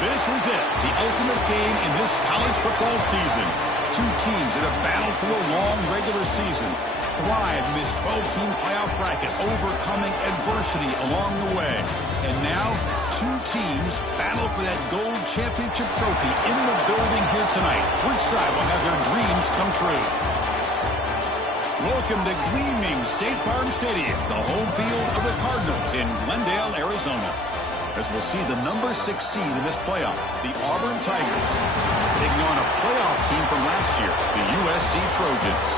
This is it, the ultimate game in this college football season. Two teams that have battled through a long regular season, thrived in this 12-team playoff bracket, overcoming adversity along the way. And now, two teams battle for that gold championship trophy in the building here tonight. Which side will have their dreams come true? Welcome to gleaming State Farm Stadium, the home field of the Cardinals in Glendale, Arizona. As we'll see the number 6 seed in this playoff, the Auburn Tigers, taking on a playoff team from last year, the USC Trojans.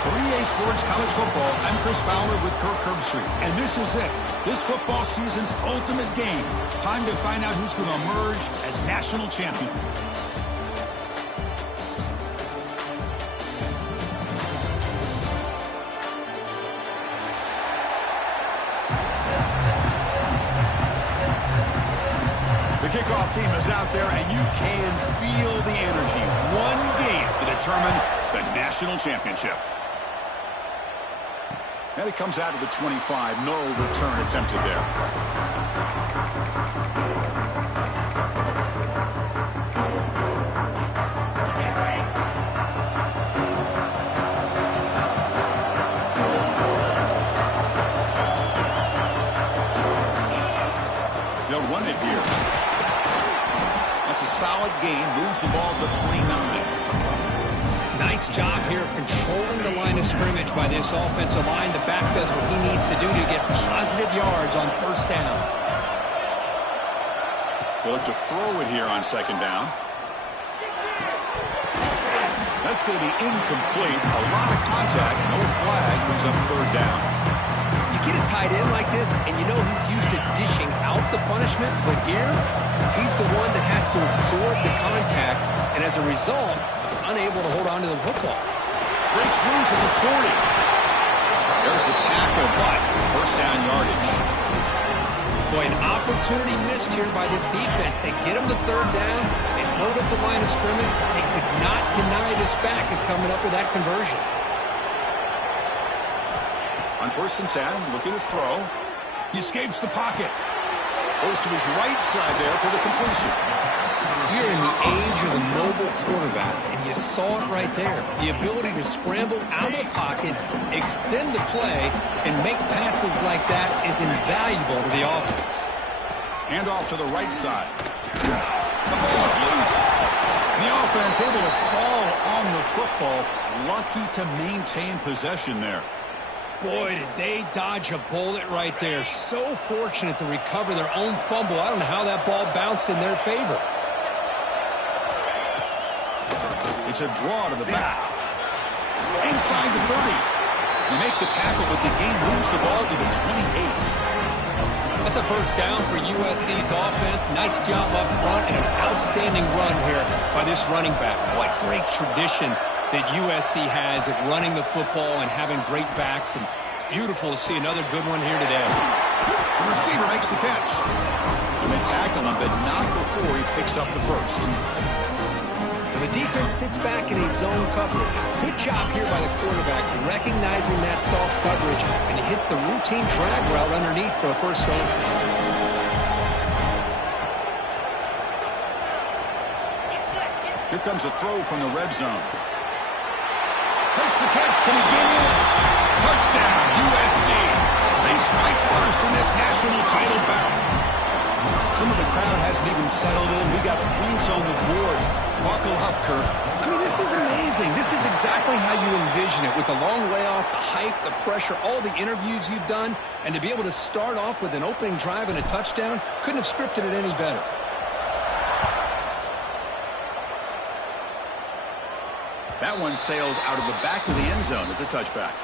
For EA Sports College Football, I'm Chris Fowler with Kirk Herbstreit, and this is it. This football season's ultimate game. Time to find out who's going to emerge as national champion. Kickoff team is out there, and you can feel the energy. One game to determine the national championship. And it comes out of the 25. No return attempted there. They'll run it here. That's a solid gain. Moves the ball to the 29. Nice job here of controlling the line of scrimmage by this offensive line. The back does what he needs to do to get positive yards on first down. They'll look to throw it here on second down. That's going to be incomplete. A lot of contact. No flag. Brings up third down. You get a tight end like this, and you know he's used to dishing out the punishment, but here, he's the one that has to absorb the contact, and as a result, he's unable to hold on to the football. Breaks loose at the 40. There's the tackle, but first down yardage. Boy, an opportunity missed here by this defense. They get him to third down, they load up the line of scrimmage, but they could not deny this back of coming up with that conversion. On first and 10, looking to throw. He escapes the pocket. Goes to his right side there for the completion. You're in the age of the mobile quarterback, and you saw it right there. The ability to scramble out of the pocket, extend the play, and make passes like that is invaluable to the offense. Hand off to the right side. The ball is loose. The offense able to fall on the football. Lucky to maintain possession there. Boy, did they dodge a bullet right there. So fortunate to recover their own fumble. I don't know how that ball bounced in their favor. It's a draw to the back. Inside the 30. You make the tackle, but the game moves the ball to the 28. That's a first down for USC's offense. Nice job up front and an outstanding run here by this running back. What great tradition that USC has at running the football and having great backs, and it's beautiful to see another good one here today. The receiver makes the catch. And they tackle him, but not before he picks up the first. And the defense sits back in a zone coverage. Good job here by the quarterback recognizing that soft coverage, and he hits the routine drag route underneath for a first down. Here comes a throw from the red zone. Makes the catch. Can he get in? Touchdown, USC. They strike first in this national title bout. Some of the crowd hasn't even settled in. We got points on the board. Buckle up, Kirk. I mean, this is amazing. This is exactly how you envision it, with the long layoff, the hype, the pressure, all the interviews you've done, and to be able to start off with an opening drive and a touchdown, couldn't have scripted it any better. That one sails out of the back of the end zone at the touchback.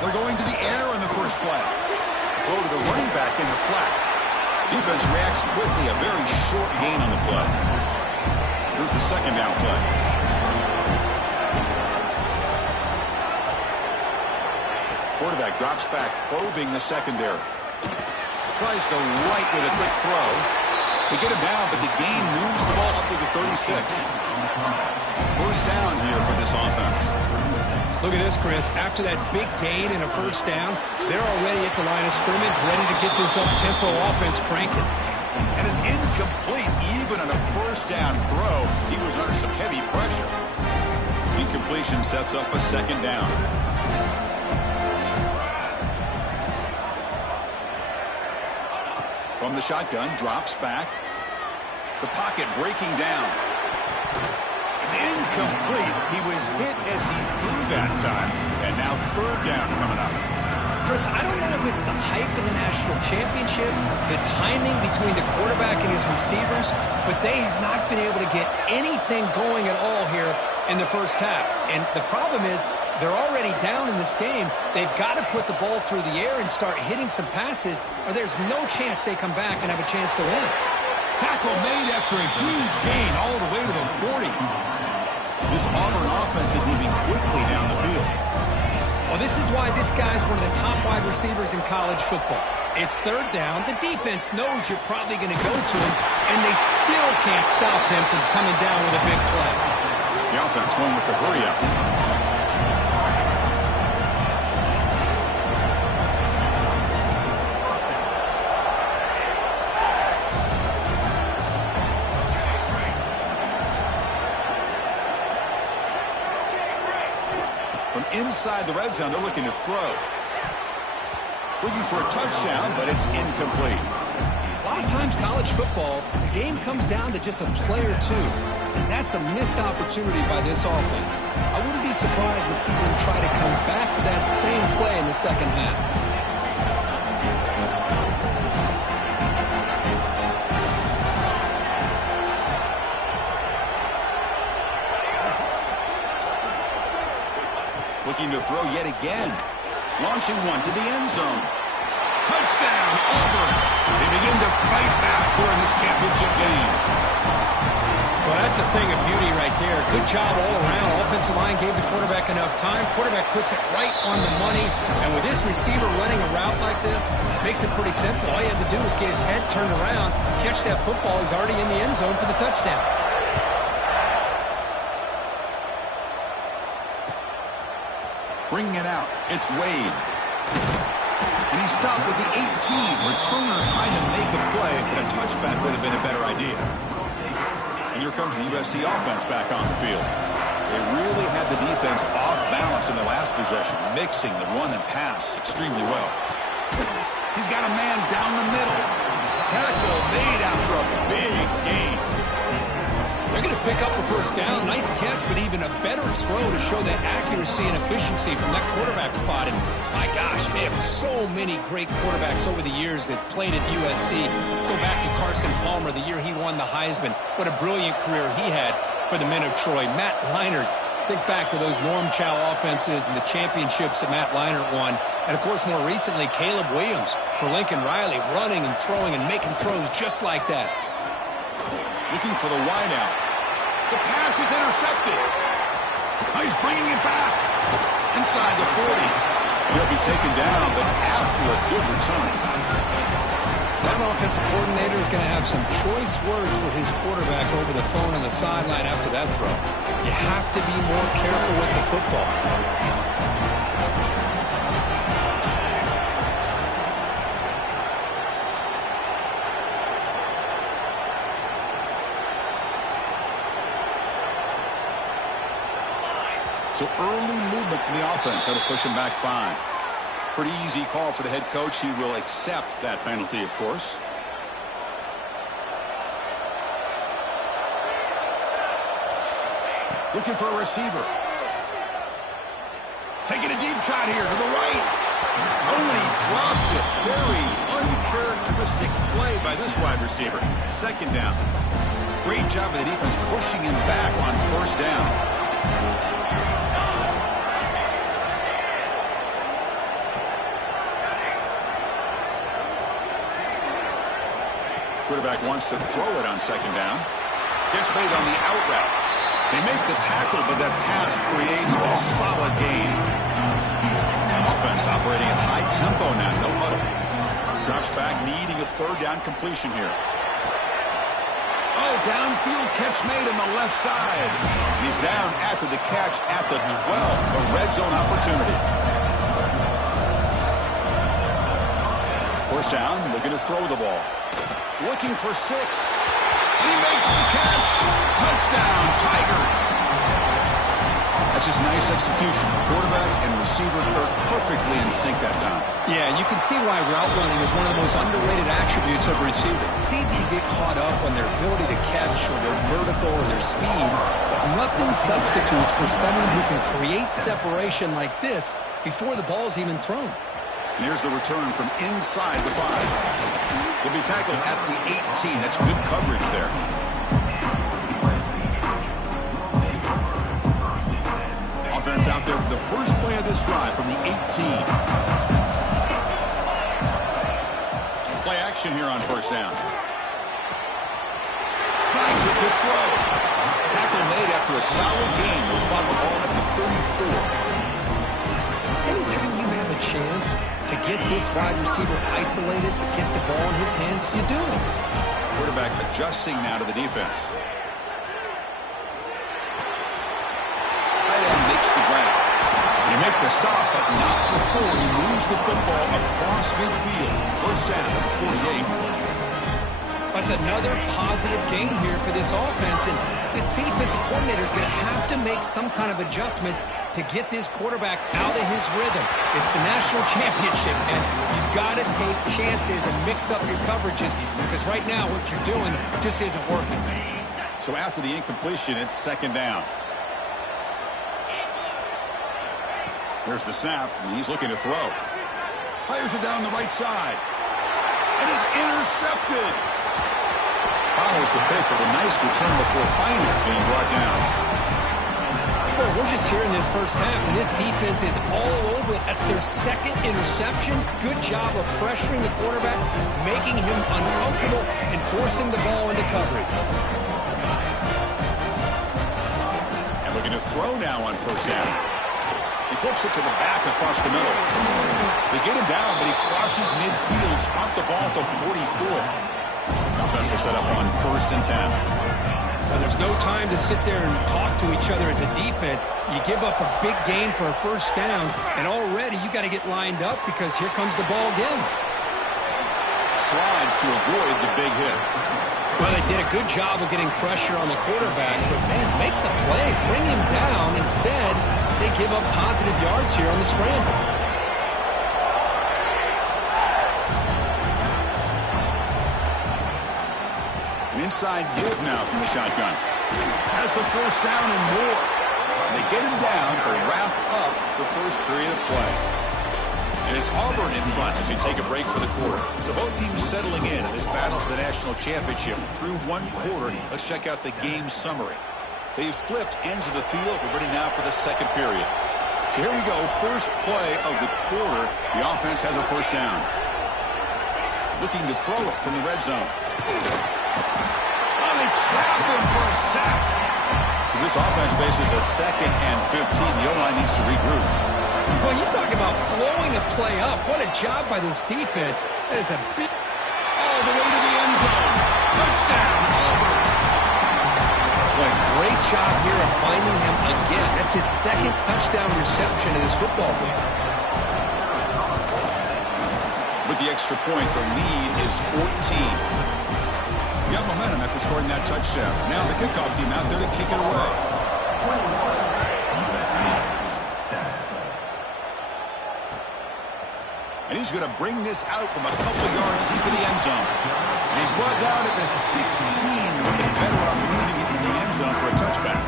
They're going to the air on the first play. Throw to the running back in the flat. Defense reacts quickly. A very short gain on the play. Here's the second down play. Quarterback drops back, probing the secondary. Tries the right with a quick throw. They get him down, but the gain moves the ball up to the First down here for this offense. Look at this, Chris. After that big gain and a first down, they're already at the line of scrimmage, ready to get this up-tempo offense cranking. And it's incomplete. Even on a first down throw, he was under some heavy pressure. Incompletion sets up a second down. From the shotgun, drops back. The pocket breaking down. It's incomplete. He was hit as he threw that time. And now third down coming up. Chris, I don't know if it's the hype in the national championship, the timing between the quarterback and his receivers, but they have not been able to get anything going at all here in the first half. And the problem is they're already down in this game. They've got to put the ball through the air and start hitting some passes, or there's no chance they come back and have a chance to win. Tackle made after a huge gain all the way to the 40. This Auburn offense is moving quickly down the field. Well, this is why this guy's one of the top wide receivers in college football. It's third down. The defense knows you're probably going to go to him, and they still can't stop him from coming down with a big play. The offense going with the hurry-up. From inside the red zone, they're looking to throw. Looking for a touchdown, but it's incomplete. A lot of times college football, the game comes down to just a play or two. And that's a missed opportunity by this offense. I wouldn't be surprised to see them try to come back to that same play in the second half. Looking to throw yet again. Launching one to the end zone. Touchdown, Auburn. They begin to fight back here in this championship game. Well, that's a thing of beauty right there. Good job all around. Offensive line gave the quarterback enough time. Quarterback puts it right on the money. And with this receiver running a route like this, makes it pretty simple. All you have to do is get his head turned around, catch that football. He's already in the end zone for the touchdown. Bringing it out, it's Wade. And he stopped with the 18. Returner trying to make a play, but a touchback would have been a better idea. And here comes the USC offense back on the field. They really had the defense off balance in the last possession, mixing the run and pass extremely well. He's got a man down the middle. Tackle made after a big gain. They're going to pick up a first down. Nice catch, but even a better throw to show that accuracy and efficiency from that quarterback spot. And my gosh, they have so many great quarterbacks over the years that played at USC. Go back to Carson Palmer, the year he won the Heisman. What a brilliant career he had for the men of Troy. Matt Leinart, think back to those Norm Chow offenses and the championships that Matt Leinart won. And, of course, more recently, Caleb Williams for Lincoln Riley, running and throwing and making throws just like that. Looking for the wideout. The pass is intercepted. He's bringing it back. Inside the 40. He'll be taken down, but after a good return. That offensive coordinator is going to have some choice words for his quarterback over the phone on the sideline after that throw. You have to be more careful with the football. So early movement from the offense. That'll push him back 5. Pretty easy call for the head coach. He will accept that penalty, of course. Looking for a receiver. Taking a deep shot here to the right. Oh, and he dropped it. Very uncharacteristic play by this wide receiver. Second down. Great job of the defense pushing him back on first down. Quarterback wants to throw it on second down. Gets made on the out route. They make the tackle, but that pass creates a solid gain. Offense operating at high tempo now. No huddle. Drops back, needing a third down completion here. Oh, downfield catch made on the left side. He's down after the catch at the 12. A red zone opportunity. First down, looking to throw the ball. Looking for 6. And he makes the catch. Touchdown, Tigers. That's just nice execution. Quarterback and receiver are perfectly in sync that time. Yeah, you can see why route running is one of the most underrated attributes of a receiver. It's easy to get caught up on their ability to catch or their vertical or their speed, but nothing substitutes for someone who can create separation like this before the ball's even thrown. And here's the return from inside the 5. He'll be tackled at the 18. That's good coverage there. Offense out there for the first play of this drive from the 18. Play action here on first down. Slides a good throw. Tackle made after a solid gain. Will spot the ball at the 34. Anytime you have a chance to get this wide receiver isolated, to get the ball in his hands, you do it. Quarterback adjusting now to the defense. The grab. You make the stop, but not before he moves the football across midfield. First down at 48. That's another positive game here for this offense, and this defensive coordinator is going to have to make some kind of adjustments to get this quarterback out of his rhythm. It's the national championship, and you've got to take chances and mix up your coverages, because right now what you're doing just isn't working. So after the incompletion, it's second down. There's the snap, and he's looking to throw. Fires it down the right side. It is intercepted. Follows the pick with a nice return before finally being brought down. Well, we're just here in this first half, and this defense is all over it. That's their second interception. Good job of pressuring the quarterback, making him uncomfortable, and forcing the ball into coverage. And looking to throw now on first down. He flips it to the back across the middle. They get him down, but he crosses midfield, spot the ball at the 44. Offense will set up on first and 10. Now, there's no time to sit there and talk to each other as a defense. You give up a big gain for a first down, and already you got to get lined up because here comes the ball again. Slides to avoid the big hit. Well, they did a good job of getting pressure on the quarterback, but, man, make the play, bring him down. Instead, they give up positive yards here on the scramble. An inside give now from the shotgun. Has the first down and more. They get him down to wrap up the first period of play. And it's Auburn in front as we take a break for the quarter. So both teams settling in this battle for the national championship through one quarter. Let's check out the game summary. They've flipped ends of the field. We're ready now for the second period. So here we go. First play of the quarter. The offense has a first down. Looking to throw it from the red zone. Oh, they trap him for a sack. This offense faces a 2nd and 15. The O-line needs to regroup. Well, you talk about blowing a play up. What a job by this defense. That is a big... All the way to the end zone. Touchdown, Auburn. Boy, great job here of finding him again. That's his 2nd touchdown reception in this football game. With the extra point, the lead is 14. Got momentum after scoring that touchdown. Now the kickoff team out there to kick it away. And he's going to bring this out from a couple yards deep in the end zone. And he's brought down at the 16, looking better off leaving it in the end zone for a touchback.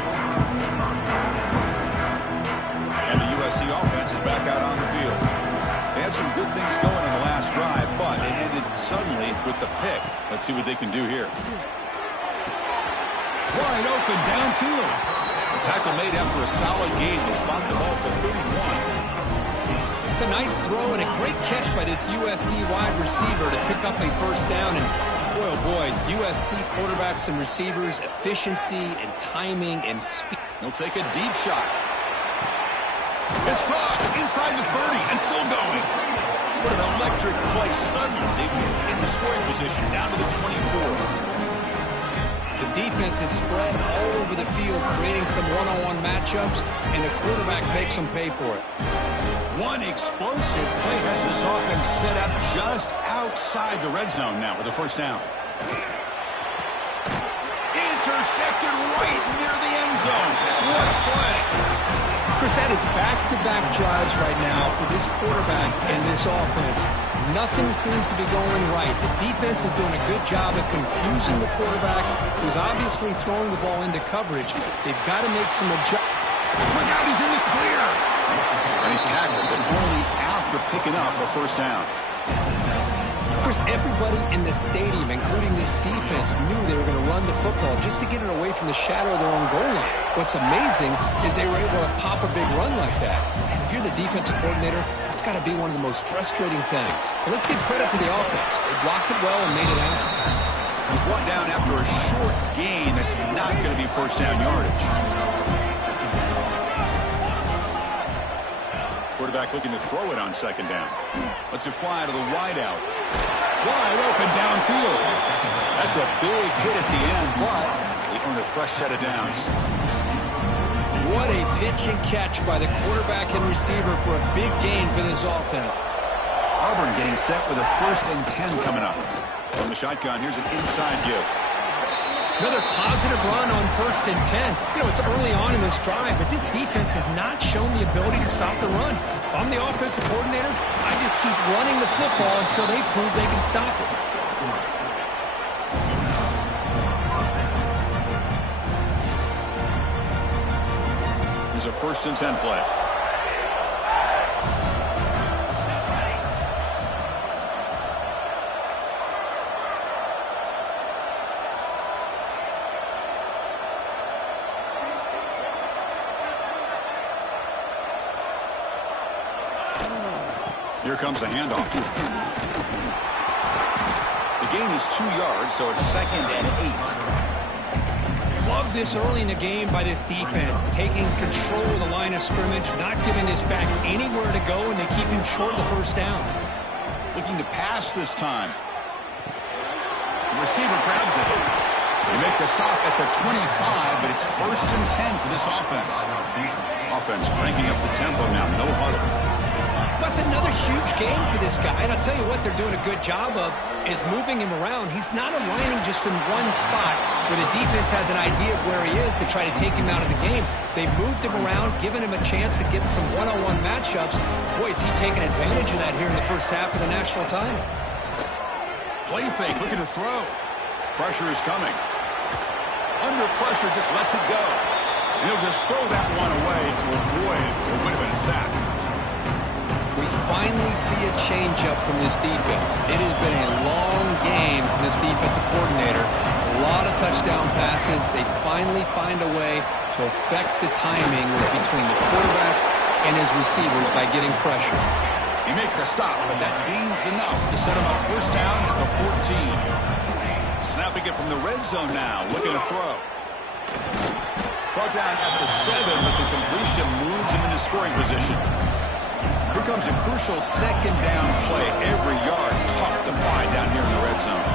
And the USC offense is back out on the field. They had some good things going on the last drive, but it ended suddenly with the pick. Let's see what they can do here. Wide open downfield. The tackle made after a solid gain will spot the ball for 31. It's a nice throw and a great catch by this USC wide receiver to pick up a first down. And, boy, oh boy, USC quarterbacks and receivers, efficiency and timing and speed. He'll take a deep shot. It's caught inside the 30 and still going. What an electric play. Suddenly, they move into scoring position down to the 24. The defense is spread all over the field, creating some one-on-one matchups, and the quarterback makes them pay for it. One explosive play has this offense set up just outside the red zone now with a first down. Intercepted right near the end zone. What a play. Chris, that is back-to-back drives right now for this quarterback and this offense. Nothing seems to be going right. The defense is doing a good job of confusing the quarterback, who's obviously throwing the ball into coverage. They've got to make some adjustments. Look out, he's in the clear. And he's tackled, but only after picking up a first down. Chris, everybody in the stadium, including this defense, knew they were going to run the football just to get it away from the shadow of their own goal line. What's amazing is they were able to pop a big run like that. And if you're the defensive coordinator, it's got to be one of the most frustrating things. But let's give credit to the offense. They blocked it well and made it out. He's brought down after a short gain that's not going to be first down yardage. Quarterback looking to throw it on second down. Lets it fly to the wideout. Wide open downfield. That's a big hit at the end, but they earn a fresh set of downs. What a pitch and catch by the quarterback and receiver for a big gain for this offense. Auburn getting set with a 1st and 10 coming up. From the shotgun, here's an inside give. Another positive run on 1st and 10. You know, it's early on in this drive, but this defense has not shown the ability to stop the run. If I'm the offensive coordinator, I just keep running the football until they prove they can stop it. Here's a 1st and 10 play. Here comes the handoff. The gain is 2 yards, so it's 2nd and 8. Love this early in the game by this defense, taking control of the line of scrimmage, not giving this back anywhere to go, and they keep him short of the first down. Looking to pass this time. The receiver grabs it. They make the stop at the 25, but it's 1st and 10 for this offense. Offense cranking up the tempo now, no huddle. That's another huge game for this guy, and I'll tell you what they're doing a good job of is moving him around. He's not aligning just in one spot where the defense has an idea of where he is to try to take him out of the game. They've moved him around, given him a chance to get some one-on-one matchups. Boy, is he taking advantage of that here in the first half of the national title. Play fake, looking to throw. Pressure is coming. Under pressure, just lets it go. And he'll just throw that one away to avoid what would have been a sack. We finally see a change-up from this defense. It has been a long game for this defensive coordinator. A lot of touchdown passes. They finally find a way to affect the timing between the quarterback and his receivers by getting pressure. He make the stop, but that gains enough to set him up first down at the 14. Snapping it from the red zone now, looking to throw. Brought down at the 7, but the completion moves him into scoring position. Here comes a crucial 2nd down play. Every yard tough to find down here in the red zone.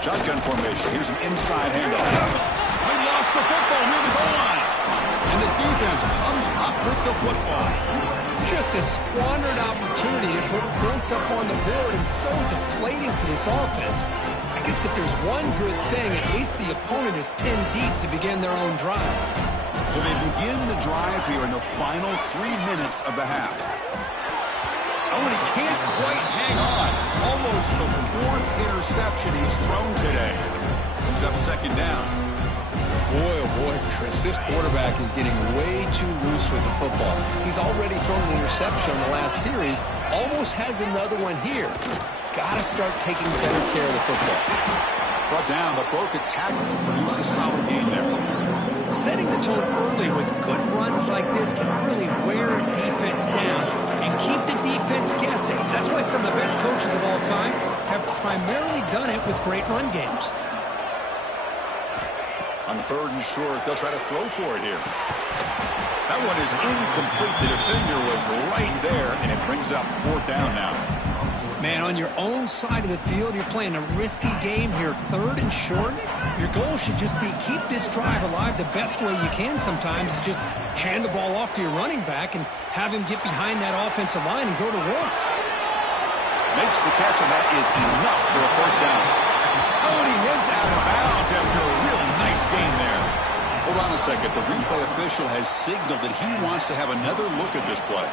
Shotgun formation. Here's an inside handoff. They lost the football near the goal line. And the defense comes up with the football. Just a squandered opportunity to put points up on the board, and so deflating for this offense. I guess if there's one good thing, at least the opponent is pinned deep to begin their own drive. So they begin the drive here in the final 3 minutes of the half. Oh, and he can't quite hang on. Almost the 4th interception he's thrown today. He's up 2nd down. Boy, oh boy, Chris, this quarterback is getting way too loose with the football. He's already thrown an interception in the last series, almost has another one here. He's got to start taking better care of the football. Brought down, but broke a tackle to produce a solid gain there. Setting the tone early with good runs like this can really wear a defense down and keep the defense guessing. That's why some of the best coaches of all time have primarily done it with great run games. On 3rd and short, they'll try to throw for it here. That one is incomplete. The defender was right there, and it brings up 4th down now. Man, on your own side of the field, you're playing a risky game here, 3rd and short. Your goal should just be keep this drive alive the best way you can sometimes is just hand the ball off to your running back and have him get behind that offensive line and go to work. Makes the catch, and that is enough for a first down. Oh, and he heads out of bounds after a really nice gain there. Hold on a second. The replay official has signaled that he wants to have another look at this play.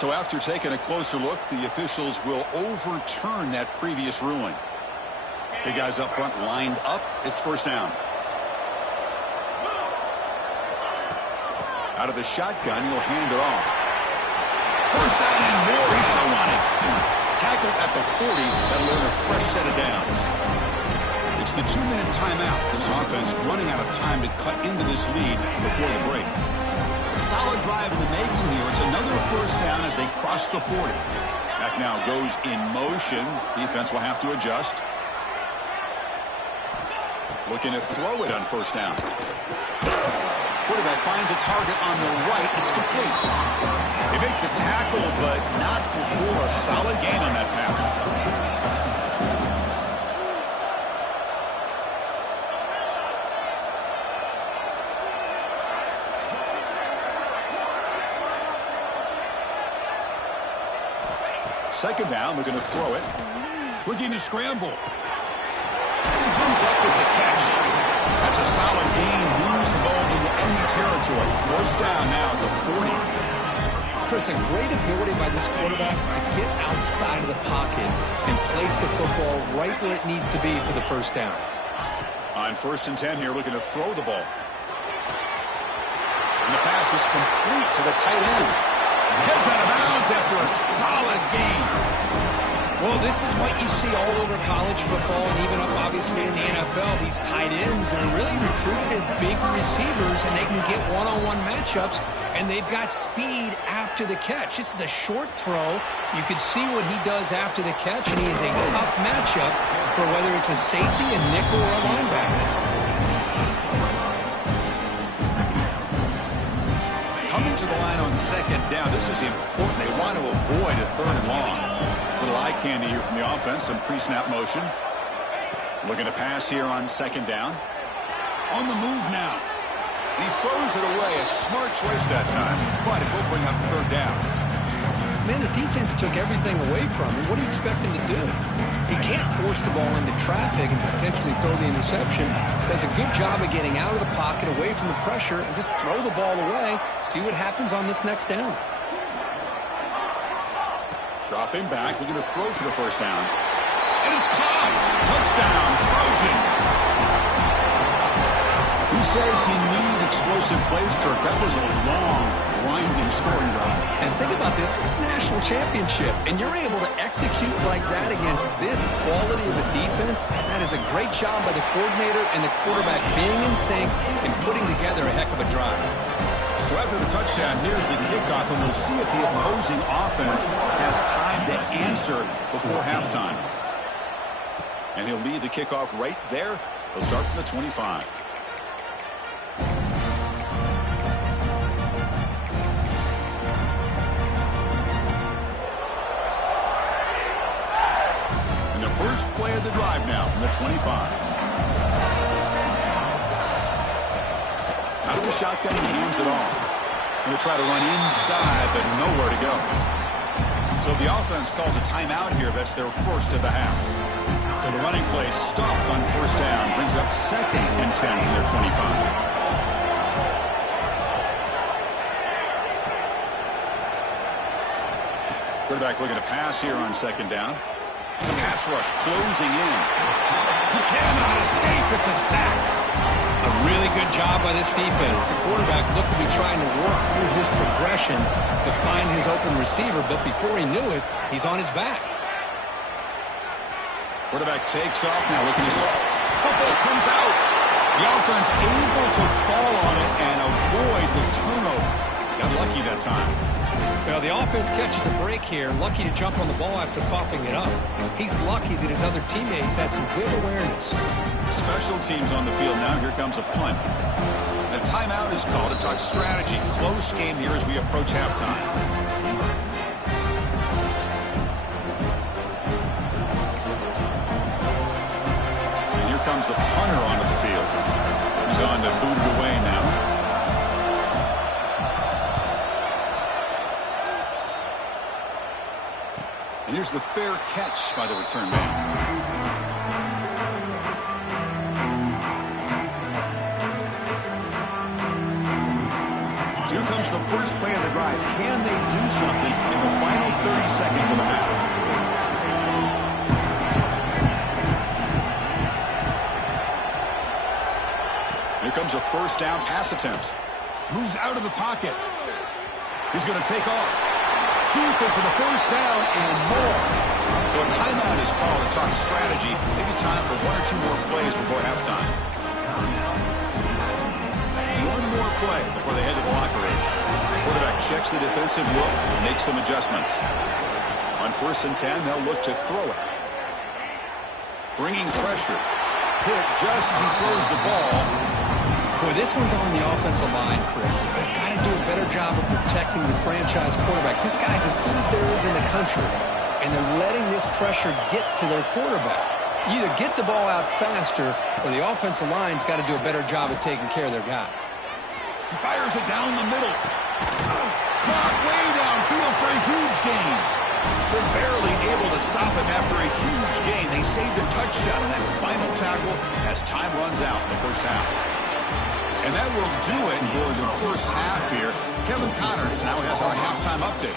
So after taking a closer look, the officials will overturn that previous ruling. Big guys up front lined up. It's first down. Out of the shotgun, he'll hand it off. First down and more. He's still running. Tackled at the 40. That'll earn a fresh set of downs. It's the 2-minute timeout. This offense running out of time to cut into this lead before the break. A solid drive in the making here. It's another first down as they cross the 40. Back now goes in motion. Defense will have to adjust. Looking to throw it on first down. Quarterback finds a target on the right. It's complete. They make the tackle, but not before a solid gain on that pass. Second down, we're going to throw it. Looking to scramble. Comes up with the catch. That's a solid gain. Moves the ball into enemy territory. First down now at the 40. Chris, a great ability by this quarterback to get outside of the pocket and place the football right where it needs to be for the first down. On 1st and 10 here, looking to throw the ball. And the pass is complete to the tight end. Heads out of bounds after a solid gain. Well, this is what you see all over college football and even up, obviously, in the NFL. These tight ends are really recruited as big receivers, and they can get one-on-one matchups, and they've got speed after the catch. This is a short throw. You can see what he does after the catch, and he is a tough matchup for whether it's a safety, a nickel, or a linebacker. Coming to the line on second down. This is important. They want to avoid a 3rd and long. Little eye candy here from the offense. Some pre-snap motion. Looking to pass here on second down. On the move now. He throws it away. A smart choice that time. But it will bring up 3rd down. Man, the defense took everything away from him. What do you expect him to do? He can't force the ball into traffic and potentially throw the interception. Does a good job of getting out of the pocket, away from the pressure, and just throw the ball away. See what happens on this next down. Dropping back, looking to throw for the first down. And it's caught! Touchdown, Trojans! Who says you need explosive plays, Kirk? That was a long, grinding scoring drive. And think about this. This is a national championship, and you're able to execute like that against this quality of a defense. Man, that is a great job by the coordinator and the quarterback being in sync and putting together a heck of a drive. So after the touchdown, here's the kickoff, and we'll see if the opposing offense has time to answer before halftime. And he'll lead the kickoff right there. They'll start from the 25. And the first play of the drive now from the 25. Out of the shotgun, he hands it off. He'll try to run inside, but nowhere to go. So the offense calls a timeout here. That's their first of the half. So the running play stopped on first down. Brings up 2nd and 10 from their 25. Quarterback looking to pass here on second down. Pass rush closing in. He cannot escape. It's a sack. A really good job by this defense. The quarterback looked to be trying to work through his progressions to find his open receiver, but before he knew it, he's on his back. Quarterback takes off now, looking to... Football comes out. The offense able to fall on it and avoid the turnover. Got lucky that time. Well, the offense catches a break here. Lucky to jump on the ball after coughing it up. He's lucky that his other teammates had some good awareness. Special teams on the field now. Here comes a punt. That And a timeout is called to talk strategy. Close game here as we approach halftime. And here comes the punter onto the field. He's on to boot it away now. And here's the fair catch by the return man. Here comes the first play of the drive. Can they do something in the final 30 seconds of the half? Here comes a first down pass attempt. Moves out of the pocket. He's going to take off. Keeper for the first down and more. So a timeout is called to talk strategy. Maybe time for one or two more plays before halftime. One more play before they head to the locker room. Quarterback checks the defensive look, makes some adjustments. On 1st and 10, they'll look to throw it. Bringing pressure. Hit just as he throws the ball. Boy, this one's on the offensive line, Chris. They've got to do a better job of protecting the franchise quarterback. This guy's as good as there is in the country, and they're letting this pressure get to their quarterback. You either get the ball out faster, or the offensive line's got to do a better job of taking care of their guy. He fires it down the middle. Clock way downfield for a huge gain. They're barely able to stop him after a huge gain. They saved a touchdown on that final tackle as time runs out in the first half. And that will do it for the first half here. Kevin Connors now has our halftime update.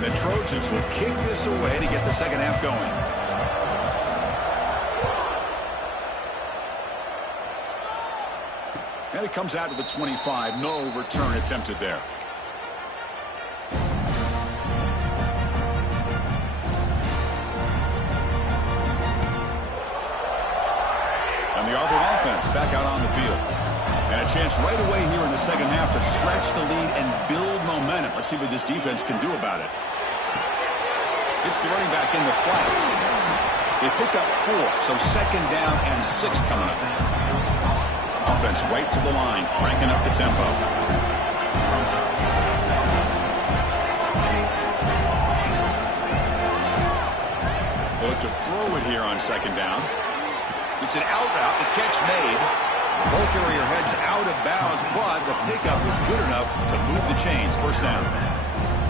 The Trojans will kick this away to get the second half going. And it comes out to the 25. No return attempted there. And the Auburn offense back out on the field. And a chance right away here in the second half to stretch the lead and build momentum. Let's see what this defense can do about it. It's the running back in the flat. They picked up 4, so second down and 6 coming up. Offense right to the line, cranking up the tempo. They look to throw it here on second down. It's an out route, the catch made. The ball carrier heads out of bounds, but the pickup was good enough to move the chains. First down.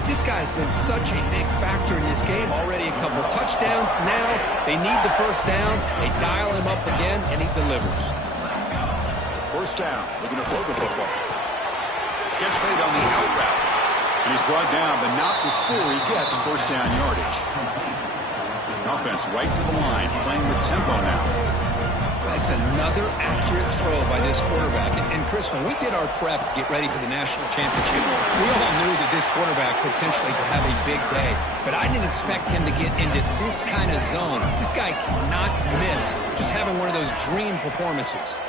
This guy's been such a big factor in this game. Already a couple of touchdowns. Now they need the first down. They dial him up again, and he delivers. First down, looking to throw the football. Catch made on the out route. And he's brought down, but not before he gets first down yardage. Offense right to the line, playing with tempo now. That's another accurate throw by this quarterback. And Chris, when we did our prep to get ready for the national championship, we all knew that this quarterback potentially could have a big day. But I didn't expect him to get into this kind of zone. This guy cannot miss just having one of those dream performances.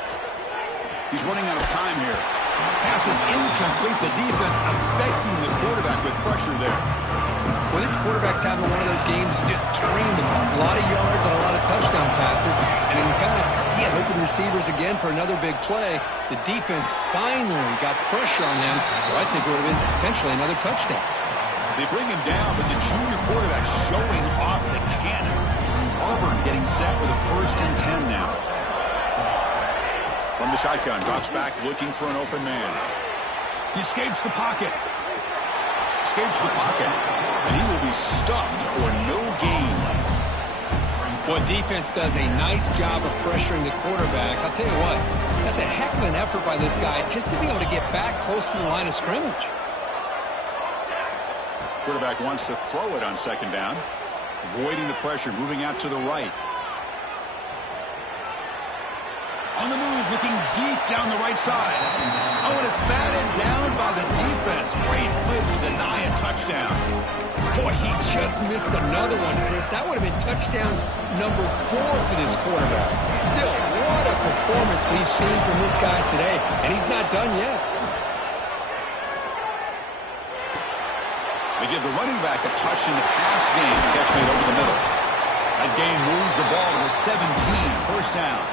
He's running out of time here. Pass is incomplete. The defense affecting the quarterback with pressure there. Well, this quarterback's having one of those games you just dreamed about. A lot of yards and a lot of touchdown passes. And in fact, he had open receivers again for another big play. The defense finally got pressure on him, or I think it would have been potentially another touchdown. They bring him down, but the junior quarterback showing off the cannon. Auburn getting set with a 1st and 10 now. From the shotgun, drops back looking for an open man. He escapes the pocket. Escapes the pocket. And he will be stuffed for no gain. Well, defense does a nice job of pressuring the quarterback. I'll tell you what, that's a heck of an effort by this guy just to be able to get back close to the line of scrimmage. Quarterback wants to throw it on second down. Avoiding the pressure, moving out to the right. On the move, looking deep down the right side. Oh, and it's batted down by the defense. Great play to deny a touchdown. Boy, he just missed another one, Chris. That would have been touchdown number 4 for this quarterback. Still, what a performance we've seen from this guy today, and he's not done yet. They give the running back a touch in the pass game. Catch made over the middle. That gain moves the ball to the 17. First down.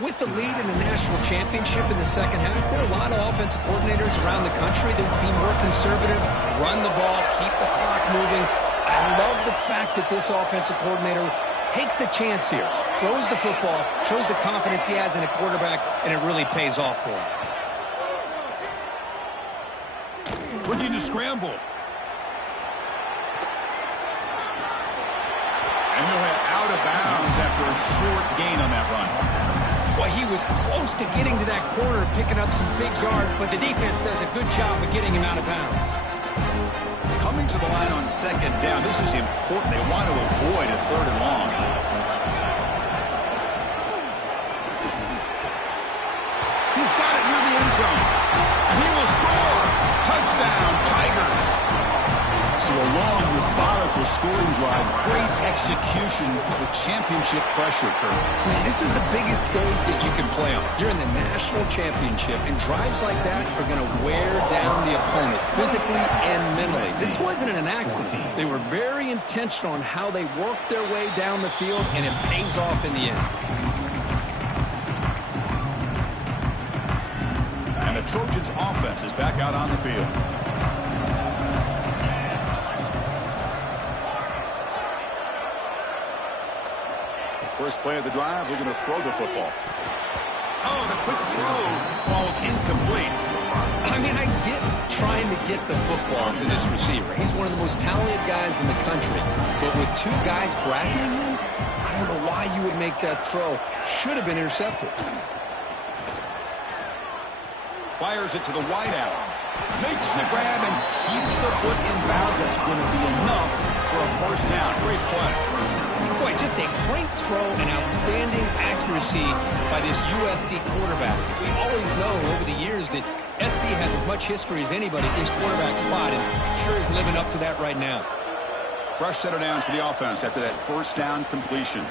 With the lead in the national championship in the second half, there are a lot of offensive coordinators around the country that would be more conservative, run the ball, keep the clock moving. I love the fact that this offensive coordinator takes a chance here, throws the football, shows the confidence he has in a quarterback, and it really pays off for him. Looking to scramble. And he'll head out of bounds after a short gain on that run. Well, he was close to getting to that corner, picking up some big yards, but the defense does a good job of getting him out of bounds. Coming to the line on second down, this is important. They want to avoid a third and long. He's got it near the end zone. And he will score. Touchdown, Tigers. So a long, methodical scoring drive. Great execution with championship pressure, Kurt. Man, this is the biggest stage that you can play on. You're in the national championship, and drives like that are going to wear down the opponent physically and mentally. This wasn't an accident. They were very intentional on how they worked their way down the field, and it pays off in the end. And the Trojans' offense is back out on the field. First play of the drive, we're going to throw the football. Oh, the quick throw falls incomplete. I mean, I get trying to get the football to this receiver. He's one of the most talented guys in the country. But with two guys bracketing him, I don't know why you would make that throw. Should have been intercepted. Fires it to the wideout. Makes the grab and keeps the foot in bounds. That's going to be enough for a first down. Great play. Boy, just a great throw and outstanding accuracy by this USC quarterback. We always know over the years that SC has as much history as anybody at this quarterback spot, and sure is living up to that right now. Fresh set of downs for the offense after that first down completion.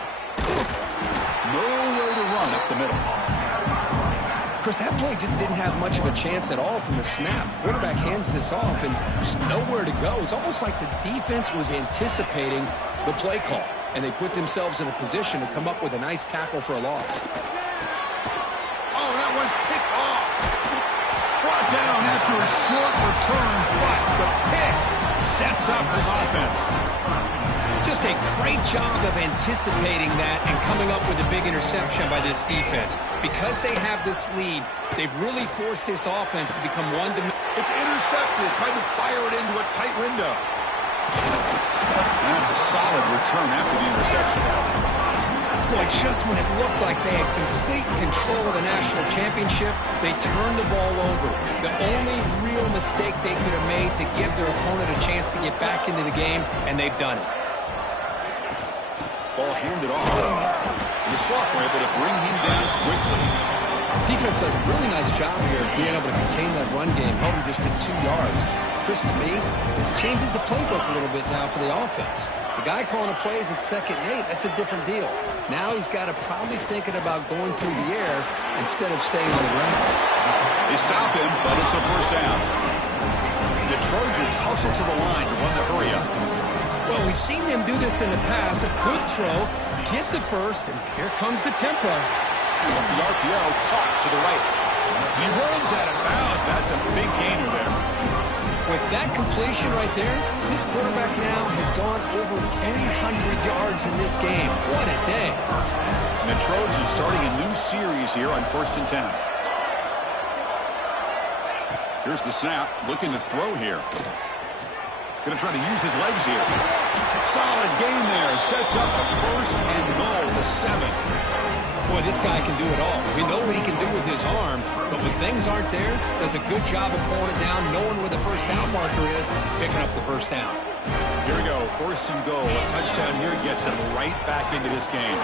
Nowhere to run up the middle. Chris, that play just didn't have much of a chance at all from the snap. Quarterback hands this off, and there's nowhere to go. It's almost like the defense was anticipating the play call, and they put themselves in a position to come up with a nice tackle for a loss. Oh, that one's picked off. Brought down after a short return, but the pick sets up his offense. Just a great job of anticipating that and coming up with a big interception by this defense. Because they have this lead, they've really forced this offense to become one-dimensional. It's intercepted, trying to fire it into a tight window. And that's a solid return after the interception. Boy, just when it looked like they had complete control of the national championship, they turned the ball over. The only real mistake they could have made to give their opponent a chance to get back into the game, and they've done it. Ball handed off. And the Sox were able to bring him down quickly. Defense does a really nice job here of being able to contain that run game, held him just to 2 yards. Chris, to me, this changes the playbook a little bit now for the offense. The guy calling the plays at 2nd and 8, that's a different deal. Now he's got to probably thinking about going through the air instead of staying on the ground. They stop him, but it's a first down. The Trojans hustle to the line to run the hurry up. Well, we've seen them do this in the past. A good throw, get the first, and here comes the tempo. Off the RPO, caught to the right. He runs out of bounds. That's a big gainer there. With that completion right there, this quarterback now has gone over 300 yards in this game. What a day. And the Trojans starting a new series here on 1st and 10. Here's the snap. Looking to throw here. Going to try to use his legs here. Solid gain there. Sets up a 1st and goal, the 7. Boy, this guy can do it all. We know what he can do with his arm, but when things aren't there, does a good job of pulling it down, knowing where the first down marker is, picking up the first down. Here we go. 1st and goal. A touchdown here gets him right back into this game.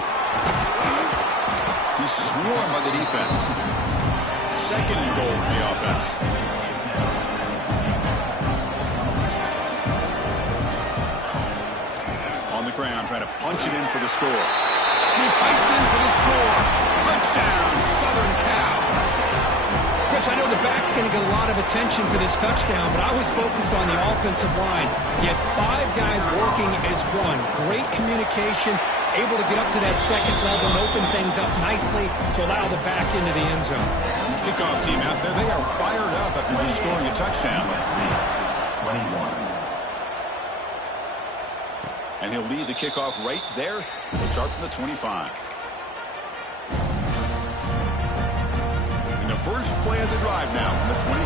He's swarmed by the defense. 2nd and goal for the offense. ground, trying to punch it in for the score. He fights in for the score. Touchdown, Southern Cal. Chris, I know the back's going to get a lot of attention for this touchdown, but I was focused on the offensive line. You had 5 guys working as one. Great communication, able to get up to that second level and open things up nicely to allow the back into the end zone. Kickoff team out there, they are fired up after just scoring a touchdown. 21. And he'll lead the kickoff right there. We'll start from the 25. And the first play of the drive now from the 25.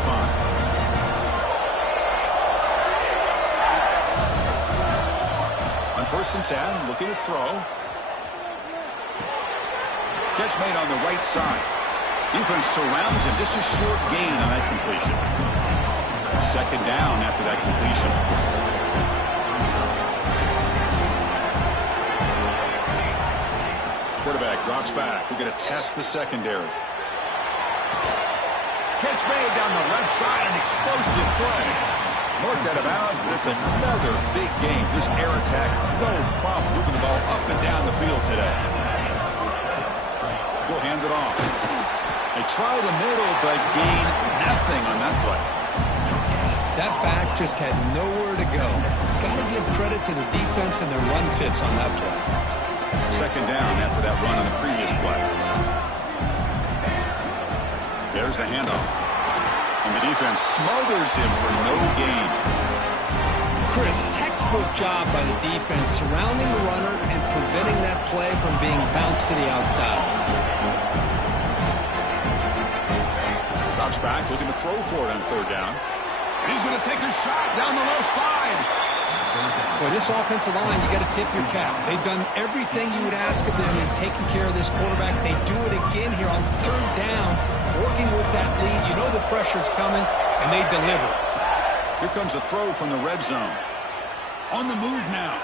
On 1st and 10, looking to throw. Catch made on the right side. Defense surrounds him. Just a short gain on that completion. 2nd down after that completion. Quarterback drops back. We're going to test the secondary. Catch made down the left side. An explosive play. Marked out of bounds, but it's another big game. This air attack, no problem moving the ball up and down the field today. We'll hand it off. They try the middle, but gain nothing on that play. That back just had nowhere to go. Got to give credit to the defense and their run fits on that play. 2nd down after that run on the previous play. There's the handoff. And the defense smothers him for no gain. Chris, textbook job by the defense surrounding the runner and preventing that play from being bounced to the outside. Drops back, looking to throw for it on 3rd down. And he's going to take a shot down the left side. Boy, this offensive line, you got to tip your cap. They've done everything you would ask of them in taking care of this quarterback. They do it again here on 3rd down, working with that lead. You know the pressure's coming, and they deliver. Here comes a throw from the red zone. On the move now.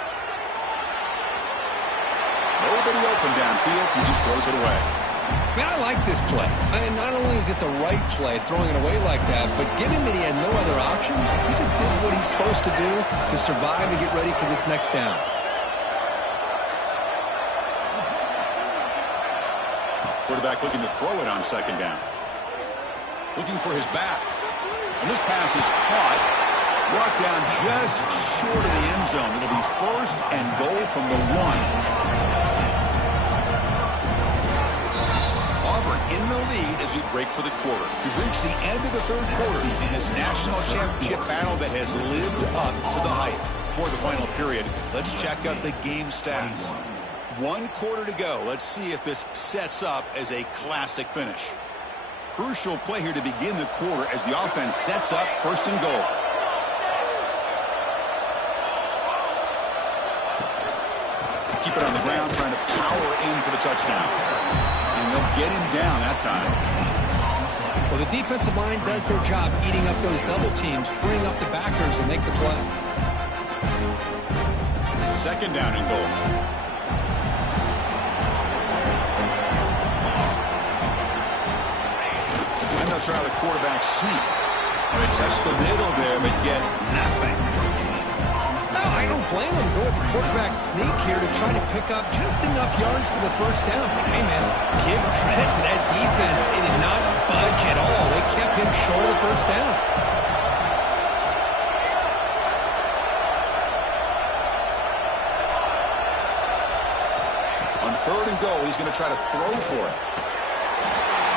Nobody open downfield. He just throws it away. Man, I like this play. Not only is it the right play, throwing it away like that, but given that he had no other option, he just did what he's supposed to do to survive and get ready for this next down. Quarterback looking to throw it on 2nd down. Looking for his back. And this pass is caught. Brought down just short of the end zone. It'll be 1st and goal from the 1. Auburn in the lead as we break for the quarter. We've reached the end of the 3rd quarter in this national championship battle that has lived up to the hype. For the final period, let's check out the game stats. 1 quarter to go. Let's see if this sets up as a classic finish. Crucial play here to begin the quarter as the offense sets up 1st and goal. Keep it on the ground, trying to power in for the touchdown. And they'll get him down that time. Well, the defensive line does their job eating up those double teams, freeing up the backers to make the play. 2nd down and goal. And they'll try the quarterback sneak. They test the middle there, but get nothing. No, I don't blame him. Go with the quarterback sneak here to try to pick up just enough yards for the 1st down. But hey, man, give credit to that defense. They did not budge at all. They kept him short of the 1st down. On 3rd and goal, he's going to try to throw for it.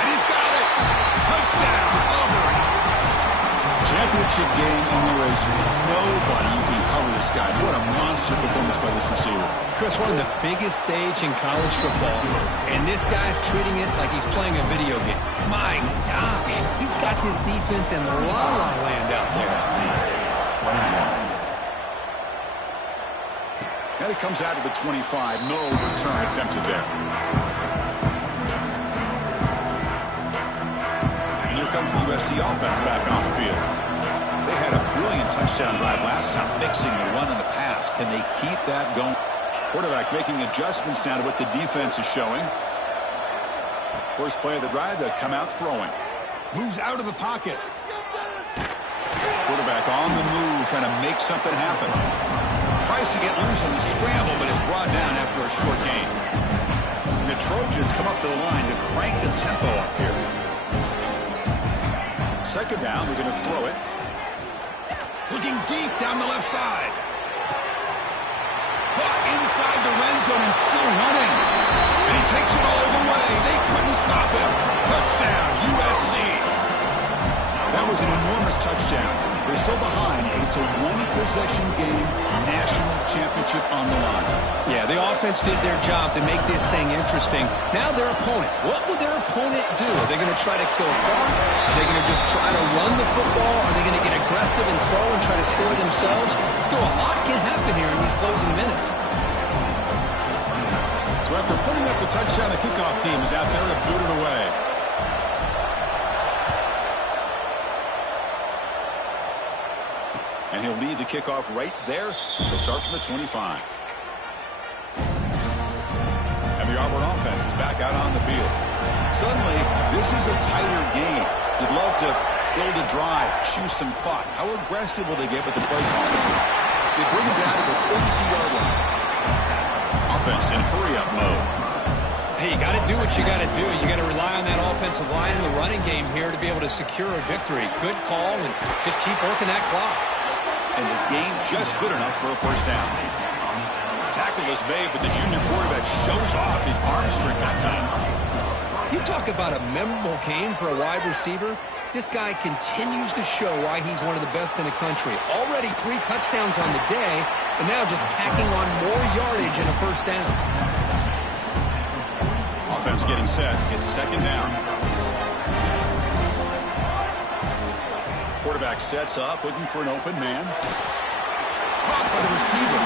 And he's got it. Touchdown, Auburn. Championship game, and there is nobody who can cover this guy. What a monster performance by this receiver. Chris, one of the biggest stage in college football, and this guy's treating it like he's playing a video game. My gosh, he's got this defense in la-la land out there. And it comes out to the 25. No return attempted there. And here comes the USC offense back on the field. They had a brilliant touchdown drive last time, mixing the run and the pass. Can they keep that going? Quarterback making adjustments now to what the defense is showing. First play of the drive, they come out throwing. Moves out of the pocket. Quarterback on the move, trying to make something happen. tries to get loose on the scramble, but is brought down after a short gain. And the Trojans come up to the line to crank the tempo up here. Second down, we're going to throw it. Looking deep down the left side. Caught inside the red zone and still running. And he takes it all the way. They couldn't stop him. Touchdown, USC. That was an enormous touchdown. They're still behind, but it's a one-possession game, national championship on the line. Yeah, the offense did their job to make this thing interesting. Now their opponent. What will their opponent do? Are they going to try to kill clock? Are they going to just try to run the football? Are they going to get aggressive and throw and try to score themselves? Still, a lot can happen here in these closing minutes. So after putting up a touchdown, the kickoff team is out there to boot it away. And he'll lead the kickoff right there. He'll start from the 25. And the Auburn offense is back out on the field. Suddenly, this is a tighter game. You'd love to build a drive, choose some clock. How aggressive will they get with the play call? They bring him down to the 32-yard line. Offense in hurry-up mode. Hey, you got to do what you got to do. You got to rely on that offensive line in the running game here to be able to secure a victory. Good call, and just keep working that clock. And the game just good enough for a first down. Tackle is made, but the junior quarterback shows off his arm strength that time. You talk about a memorable game for a wide receiver. This guy continues to show why he's one of the best in the country. Already 3 touchdowns on the day, and now just tacking on more yardage and a first down. Offense getting set. It's second down. Quarterback sets up, looking for an open man. Caught by the receiver.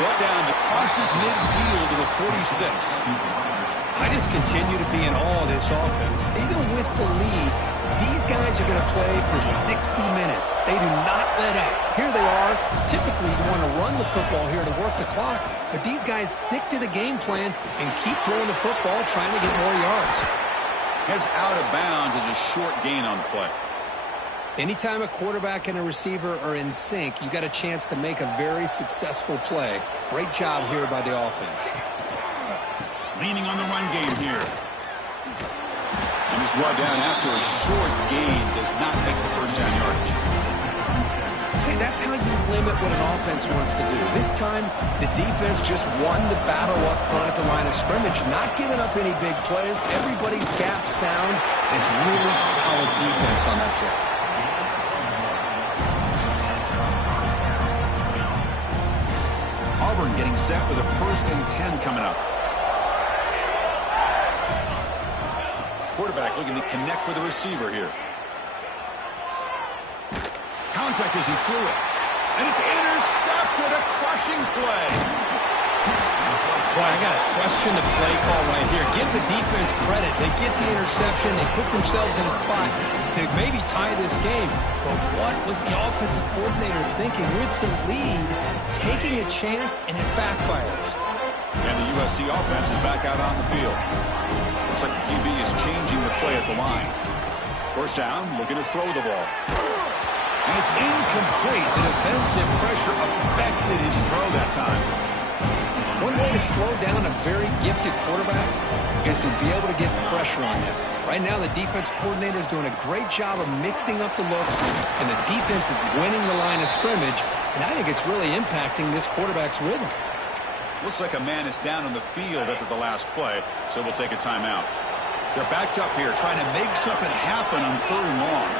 Brought down to crosses midfield to the 46. I just continue to be in awe of this offense. Even with the lead, these guys are going to play for 60 minutes. They do not let up. Here they are. Typically, you want to run the football here to work the clock, but these guys stick to the game plan and keep throwing the football, trying to get more yards. Heads out of bounds as a short gain on the play. Anytime a quarterback and a receiver are in sync, you got a chance to make a very successful play. Great job here by the offense. Leaning on the run game here. And he's brought down after a short gain. Does not make the first down yardage. See, that's how you limit what an offense wants to do. This time, the defense just won the battle up front at the line of scrimmage, not giving up any big plays. Everybody's gap sound. It's really solid defense on that play. Auburn getting set with a 1st and 10 coming up. Quarterback looking to connect with the receiver here. Contact as he threw it. And it's intercepted. A crushing play. Boy, I got to question the play call right here. Give the defense credit. They get the interception. They put themselves in a spot to maybe tie this game. But what was the offensive coordinator thinking with the lead, taking a chance, and it backfires? And the USC offense is back out on the field. Looks like the QB is changing the play at the line. First down, looking to throw the ball. And it's incomplete. The defensive pressure affected his throw that time. One way to slow down a very gifted quarterback is to be able to get pressure on him. Right now, the defense coordinator is doing a great job of mixing up the looks, and the defense is winning the line of scrimmage, and I think it's really impacting this quarterback's rhythm. Looks like a man is down on the field after the last play, so they'll take a timeout. They're backed up here, trying to make something happen on 3rd and long.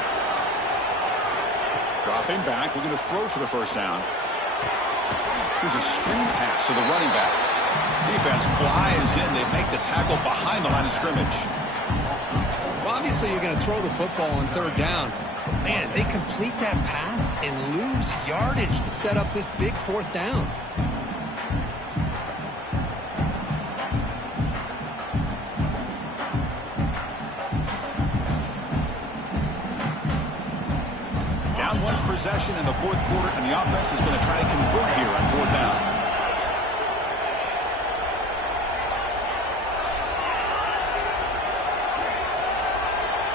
Dropping back, looking to throw for the first down. Here's a screen pass to the running back. Defense flies in. They make the tackle behind the line of scrimmage. Well, obviously, you're going to throw the football on 3rd down. Man, they complete that pass and lose yardage to set up this big 4th down. Down 1 possession in the 4th quarter, and the offense is going to try to convert here on 4th down.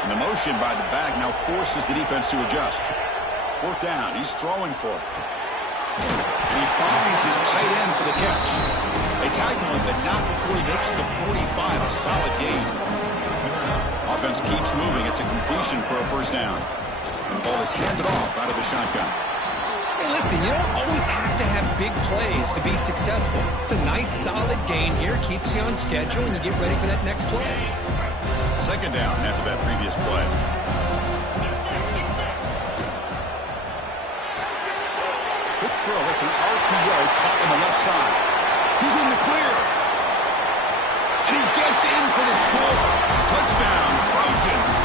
And the motion by the back now forces the defense to adjust. 4th down, he's throwing for it. And he finds his tight end for the catch. They tackle him, but not before he makes the 45. A solid gain. Offense keeps moving. It's a completion for a first down. And the ball is handed off out of the shotgun. Hey, listen, you don't always have to have big plays to be successful. It's a nice, solid gain here. Keeps you on schedule, and you get ready for that next play. Second down after that previous play. Quick throw. It's an RPO caught on the left side. He's in the clear. And he gets in for the score. Touchdown, Trojans.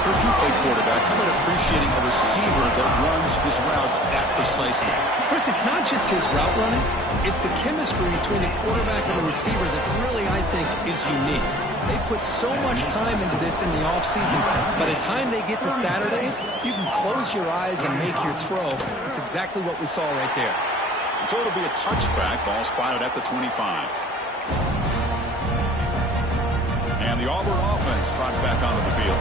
For a two-play quarterback, how about appreciating a receiver that runs his routes that precisely? Chris, it's not just his route running. It's the chemistry between the quarterback and the receiver that really, I think, is unique. They put so much time into this in the offseason. By the time they get to Saturdays, you can close your eyes and make your throw. That's exactly what we saw right there. So it'll be a touchback, ball spotted at the 25. And the Auburn offense trots back onto the field.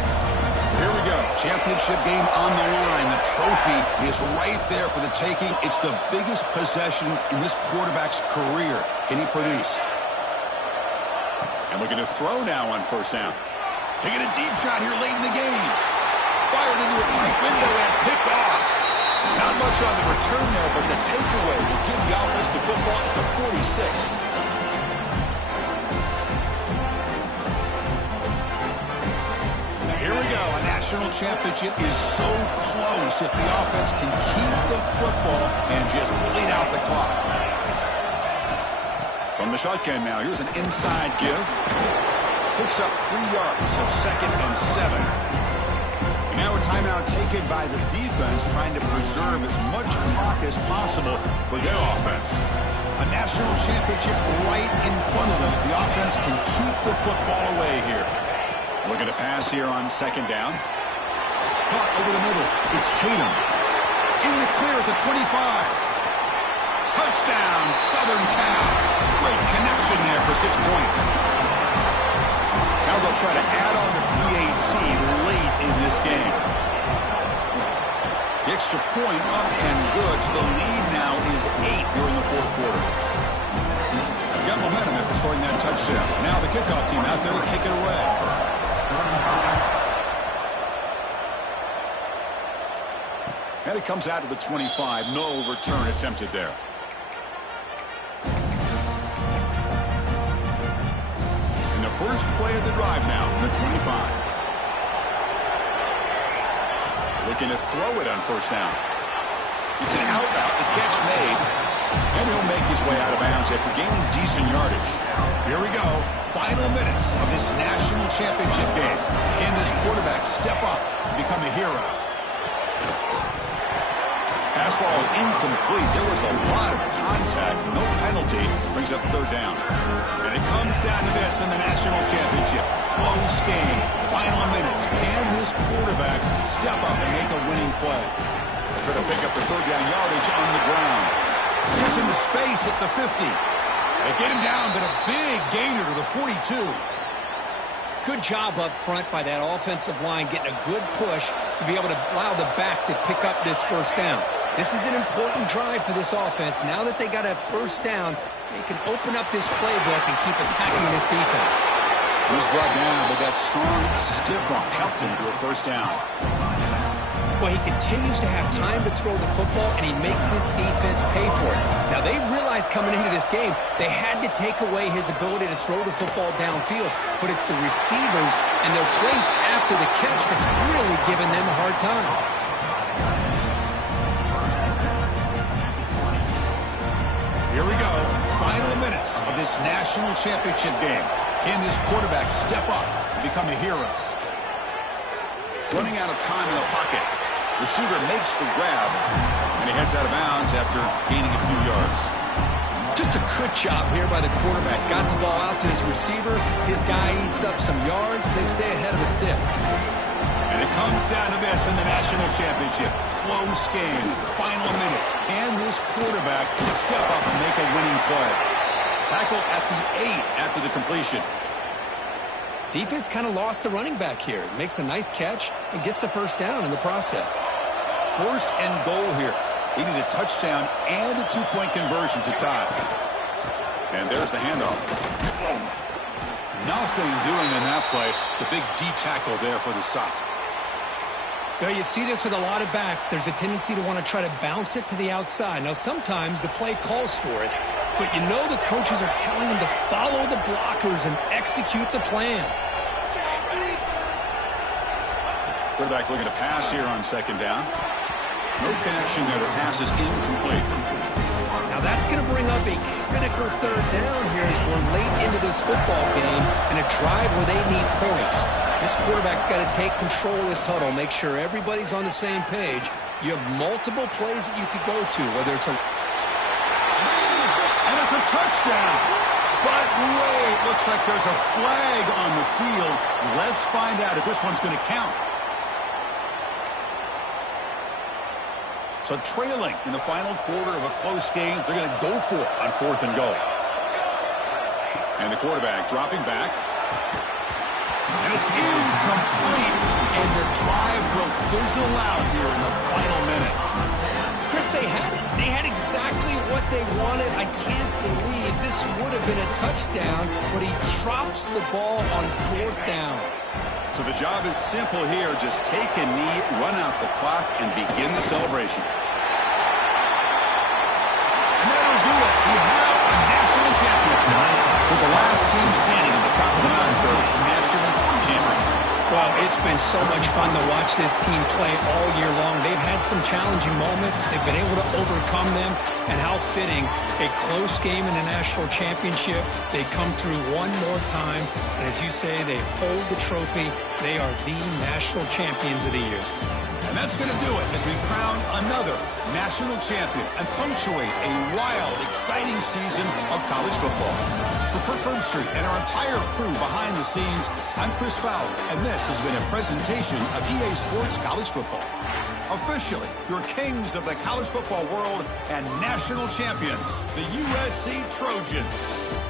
Here we go. Championship game on the line. The trophy is right there for the taking. It's the biggest possession in this quarterback's career. Can he produce? And looking to throw now on first down. Taking a deep shot here late in the game. Fired into a tight window and picked off. Not much on the return there, but the takeaway will give the offense the football at the 46. Here we go. A national championship is so close if the offense can keep the football and just bleed out the clock. From the shotgun now, here's an inside give. Picks up 3 yards, so 2nd and 7. And now a timeout taken by the defense, trying to preserve as much clock as possible for their offense. A national championship right in front of them if the offense can keep the football away here. Looking to pass here on 2nd down. Caught over the middle. It's Tatum. In the clear at the 25. Touchdown, Southern Cal. Great connection there for 6 points. Now they'll try to add on the PAT late in this game. The extra point up and good. So the lead now is 8 here in the 4th quarter. Got momentum after scoring that touchdown. Now the kickoff team out there to kick it away. And it comes out to the 25. No return attempted there. And the first play of the drive now from the 25. Looking to throw it on first down. It's an out route. The catch made. And he'll make his way out of bounds after gaining decent yardage. Here we go. Final minutes of this national championship game. Can this quarterback step up and become a hero? Pass ball is incomplete. There was a lot of contact. No penalty. Brings up 3rd down. And it comes down to this in the national championship. Close game. Final minutes. Can this quarterback step up and make a winning play? Try to pick up the 3rd down yardage on the ground. Gets into space at the 50. They get him down, but a big gainer to the 42. Good job up front by that offensive line, getting a good push to be able to allow the back to pick up this first down. This is an important drive for this offense. Now that they got a first down, they can open up this playbook and keep attacking this defense. He's brought down, but that strong, stiff arm helped him to a first down. Well, he continues to have time to throw the football, and he makes his defense pay for it. Now, they realized coming into this game they had to take away his ability to throw the football downfield, but it's the receivers and their plays after the catch that's really giving them a hard time. Here we go. Final minutes of this national championship game. Can this quarterback step up and become a hero? Running out of time in the pocket. Receiver makes the grab, and he heads out of bounds after gaining a few yards. Just a good job here by the quarterback. Got the ball out to his receiver. His guy eats up some yards. They stay ahead of the sticks. And it comes down to this in the national championship. Close game. Final minutes. Can this quarterback step up and make a winning play? Tackle at the 8 after the completion. Defense kind of lost a running back here. Makes a nice catch and gets the first down in the process. 1st and goal here. He needed a touchdown and a two-point conversion to tie. And there's the handoff. Nothing doing in that play. The big D tackle there for the stop. Now, you see this with a lot of backs. There's a tendency to want to try to bounce it to the outside. Now, sometimes the play calls for it, but you know the coaches are telling them to follow the blockers and execute the plan. Quarterback looking to pass here on second down. No connection there. The pass is incomplete. Now that's going to bring up a critical third down here as we're late into this football game and a drive where they need points. This quarterback's got to take control of this huddle, make sure everybody's on the same page. You have multiple plays that you could go to, whether it's a... And it's a touchdown. But wait, looks like there's a flag on the field. Let's find out if this one's going to count. So trailing in the final quarter of a close game, they're going to go for it on 4th and goal. And the quarterback dropping back. And it's incomplete. And the drive will fizzle out here in the final minutes. Chris, they had it. They had exactly what they wanted. I can't believe this would have been a touchdown, but he drops the ball on 4th down. So the job is simple here. Just take a knee, run out the clock, and begin the celebration. And that'll do it. We have a national champion with the last team standing at the top of the mountain for national champions. Well, it's been so much fun to watch this team play all year long. They've had some challenging moments. They've been able to overcome them. And how fitting, a close game in the national championship. They come through one more time. And as you say, they hold the trophy. They are the national champions of the year. And that's going to do it as we crown another national champion and punctuate a wild, exciting season of college football. For Kirk Herbstreit and our entire crew behind the scenes, I'm Chris Fowler, and this has been a presentation of EA Sports College Football. Officially, your kings of the college football world and national champions, the USC Trojans.